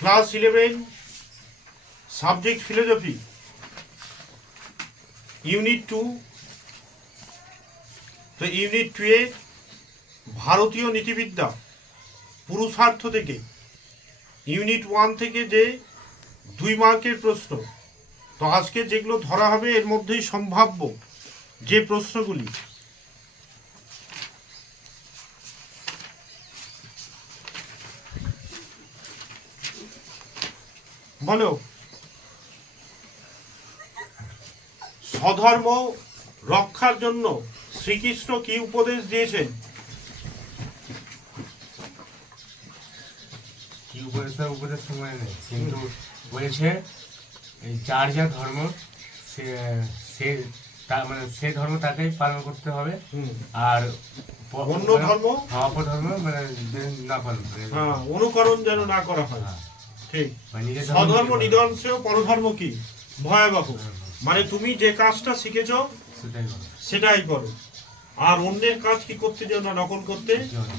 Class eleven, subject philosophy, unit two, তো unit two এ ভারতীয় নীতিবিদ্যা, পুরুষার্থ থেকে, ইউনিট ওয়ান থেকে যে দুই মার্কের প্রশ্ন, তো আজকে যেগুলো ধরা হবে এর মধ্যেই সম্ভাব্য যে প্রশ্নগুলি বলো। স্বধর্ম রক্ষার জন্য শ্রীকৃষ্ণ কি উপদেশ দিয়েছেন? কি উপদেশের উপদেশ সময় নেই কিন্তু বলেছে এই যার যা ধর্ম সে সে তা- মানে সে ধর্ম তাকেই পালন করতে হবে। আর অন্য ধর্ম? হ্যাঁ, অপধর্ম মানে না পালন করে। হ্যাঁ অনুকরণ যেন না করা হয়। হ্যাঁ, ঠিক। মানে স্বধর্ম নিধন শ্রেয় পরধর্ম কি? ভয়াবহ। মানে তুমি যে কাজটা শিখেছো সেটাই বলে। করো। আর অন্যের কাজ কি করতে যেও না নকল করতে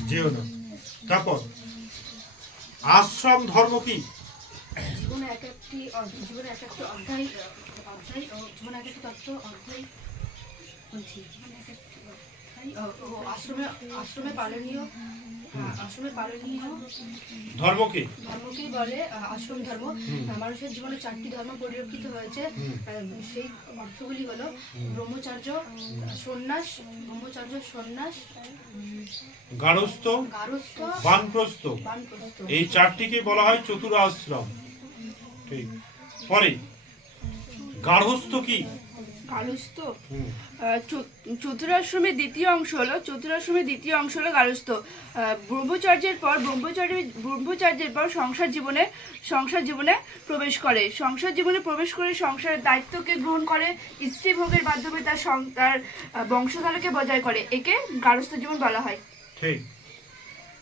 যেও না। তারপর আশ্রম ধর্ম কি? জীবনে এক একটি জীবনে এক একটা অধ্যায় অধ্যায় জীবনে এক একটা তত্ত্ব অধ্যায় বলছি জীবনে এক একটি অধ্যায় ও- ও আশ্রমে আশ্রমে পালনীয় আশ্রমে পালনীয় ধর্ম কি? ধর্মকেই বলে আশ্রম ধর্ম। মানুষের জীবনে চারটি ধর্ম পরিলক্ষিত হয়েছে। সেই অর্থগুলি হলো ব্রহ্মচার্য সন্ন্যাস ব্রহ্মচার্য সন্ন্যাস গারস্থ গারস্থ বানপ্রস্থ। বানপ্রস্থ। এই চারটিকে বলা হয় চতুরাশ্রম। ঠিক। পরে গার্হস্থ কি? গালস্থ। চতুরাশ্রমের দ্বিতীয় অংশ হলো চতুরাশ্রমের দ্বিতীয় অংশ হলো গালস্থ। ব্রহ্মচর্যের পর ব্রহ্মচর্য ব্রহ্মচর্যের পর সংসার জীবনে সংসার জীবনে প্রবেশ করে। সংসার জীবনে প্রবেশ করে সংসারের দায়িত্বকে গ্রহণ করে। স্ত্রী ভোগের মাধ্যমে তার সং- তার বংশধারাকে বজায় করে। একে গারস্থ জীবন বলা হয়। ঠিক।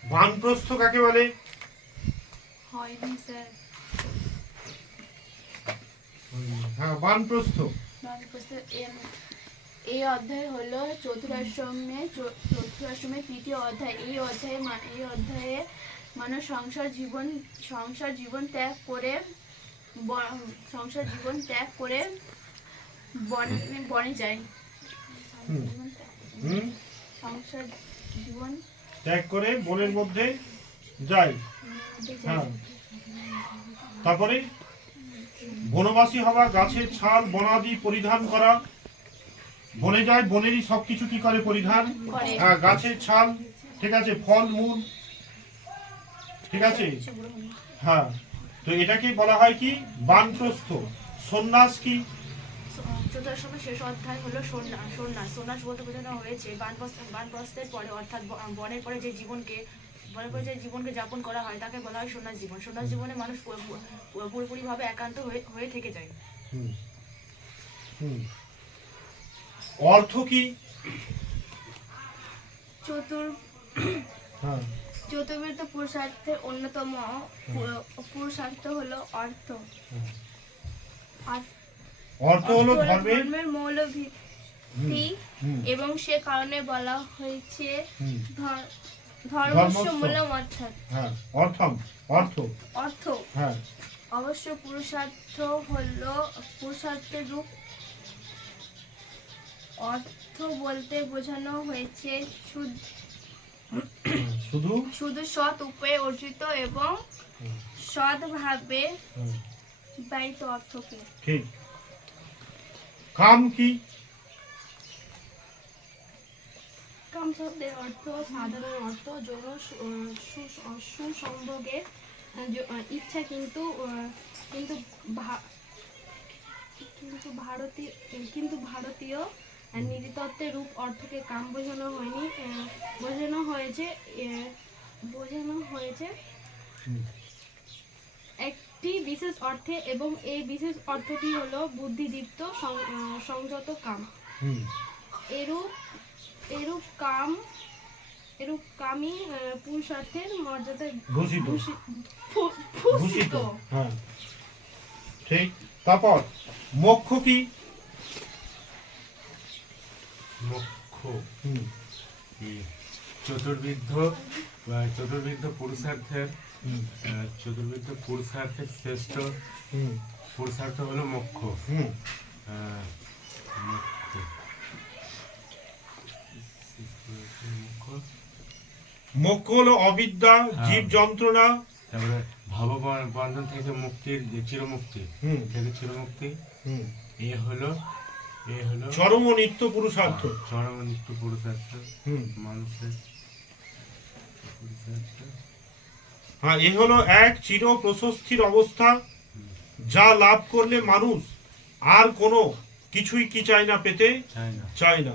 বানপ্রস্থ কাকে বলে? হয়নি স্যার। হ্যাঁ বানপ্রস্থ। এই অধ্যায় হলো চতুরাশ্রমে চতুরাশ্রমের তৃতীয় অধ্যায়। এই অধ্যায়ে এই অধ্যায়ে মানুষ সংসার জীবন সংসার জীবন ত্যাগ করে সংসার জীবন ত্যাগ করে বনে বনে যায়। সংসার জীবন ত্যাগ করে বনের মধ্যে যায়। হ্যাঁ। তারপরে বনবাসী হওয়া গাছের ছাল বনাদি পরিধান করা বনে যায় বনেরই সবকিছু কি করে পরিধান? হ্যাঁ গাছের ছাল ঠিক আছে ফল মূল ঠিক আছে? হ্যাঁ তো এটাকে বলা হয় কি? বানপ্রস্থ। সন্ন্যাস কি? শেষ অধ্যায় হলো সন্ন্যাস সন্ন্যাস। সন্ন্যাস বলতে বোঝানো হয়েছে বানপ্রস্থ বানপ্রস্থের পরে অর্থাৎ বনের পরে যে জীবনকে বনের পরে যে জীবনকে যাপন করা হয় তাকে বলা হয় সন্ন্যাস জীবন। সন্ন্যাস জীবনে মানুষ পুরো- পুরো- পুরোপুরিভাবে একান্ত হয়ে হয়ে থেকে যায়। হুম। হুম। অর্থ কি? চতুর হ্যাঁ। পুরুষার্থের অন্যতম। পু- পুরুষার্থ হলো অর্থ। অর্থ হলো ধর্মের? ধর্মের মৌল ভিত্তি এবং সে কারণে বলা হয়েছে হ্যাঁ অর্থম অর্থ। অর্থ। হ্যাঁ। অবশ্য পুরুষার্থ হলো পুরুষার্থের রূপ অর্থ বলতে বোঝানো হয়েছে শুধু শুধু? সৎ উপায়ে অর্জিত এবং সৎভাবে ব্যয়িত অর্থকে। ঠিক। কাম কি? কাম শব্দের অর্থ সাধারণ অর্থ যৌন সুসম্ভোগের ইচ্ছা কিন্তু কিন্তু কিন্তু ভারতীয় কিন্তু ভারতীয় নীতিতত্ত্বের রূপ অর্থকে কাম বোঝানো হয়নি বোঝানো হয়েছে বোঝানো হয়েছে একটি বিশেষ অর্থে এবং এই বিশেষ অর্থটি হলো বুদ্ধিদীপ্ত সংযত কাম। এরূপ এরূপ কাম এরূপ কামই পুরুষার্থের মর্যাদায় ভূষিত ভূষি- ভূষিত হ্যাঁ। ঠিক তারপর মোক্ষ কি? মোক্ষ। চতুর্বিদ্ধ চতুর্বিদ্ধ পুরুষার্থের আহ, চতুর্বিদ পুরুষার্থের শ্রেষ্ঠ। হুম। পুরুষার্থ হলো মোক্ষ। হুম আহ, মোক্ষ মোক্ষ মোক্ষ হলো অবিদ্যা জীব যন্ত্রণা তারপরে ভব বন্ধন থেকে মুক্তির যে চিরমুক্তি হুম। থেকে চিরমুক্তি হুম। এ হলো এ হলো চরম নিত্য পুরুষার্থ। চরম নিত্য পুরুষার্থ হুম। মানুষের হ্যাঁ এ হলো এক চির প্রশস্তির অবস্থা যা লাভ করলে মানুষ আর কোনো কিছুই কি চায় না পেতে? না। চায় না।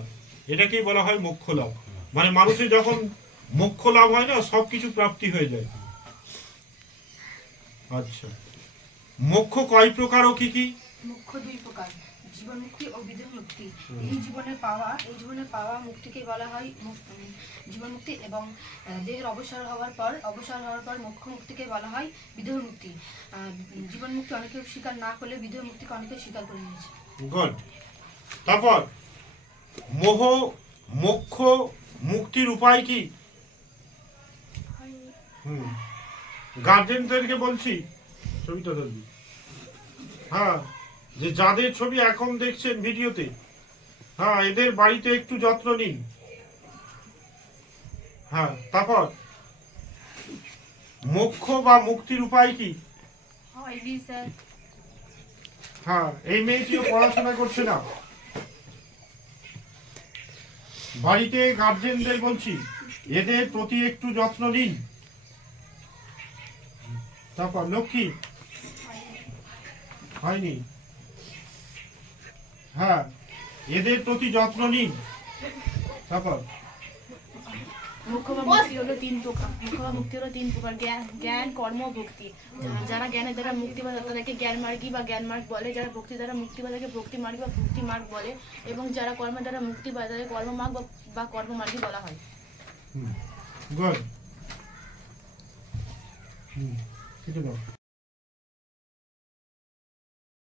এটাকেই বলা হয় মোক্ষ লাভ। মানে মানুষের যখন মোক্ষ লাভ হয় না সব কিছু প্রাপ্তি হয়ে যায়। আচ্ছা। মোক্ষ কয় প্রকার ও কি কি? মুখ্য দুই প্রকার জীবন মুক্তি ও বিদেহ মুক্তি এই জীবনে পাওয়া এই জীবনে পাওয়া মুক্তিকে বলা হয় জীবন মুক্তি এবং দেহের অবসর হওয়ার পর অবসর হওয়ার পর মোক্ষ মুক্তিকে বলা হয় বিদেহ মুক্তি জীবন মুক্তি অনেকে স্বীকার না করলে বিদেহ মুক্তিকে অনেকে স্বীকার করে নিয়েছে। গুড। তারপর মোহ মোক্ষ মুক্তির উপায় কি? হুম। গার্জেনদেরকে বলছি ছবিটা ধরবি। হ্যাঁ যে যাদের ছবি এখন দেখছেন ভিডিওতে হ্যাঁ এদের বাড়িতে একটু যত্ন নিন। হ্যাঁ তারপর? মোক্ষ বা মুক্তির উপায় কি? হ্যাঁ এই মেয়েটিও পড়াশোনা করছে না। বাড়িতে গার্জেনদের বলছি এদের প্রতি একটু যত্ন নিন। তারপর লক্ষ্মী। হয়নি। হ্যাঁ এদের প্রতি যত্ন নিন। তারপর। মুখ্য বা হলো তিন প্রকার। হলো তিন প্রকার। জ্ঞান কর্ম ভক্তি। যারা জ্ঞানের দ্বারা মুক্তি পায় তাদেরকে জ্ঞান মার্গী বা জ্ঞান মার্গ বলে। যারা ভক্তি দ্বারা মুক্তি পায় তাদেরকে ভক্তি মার্গ বা ভক্তি মার্গ বলে। এবং যারা কর্মের দ্বারা মুক্তি পায় তাদের কর্ম মার্গ বা- বা কর্ম মার্গী বলা হয়। Good hmm. কিছু না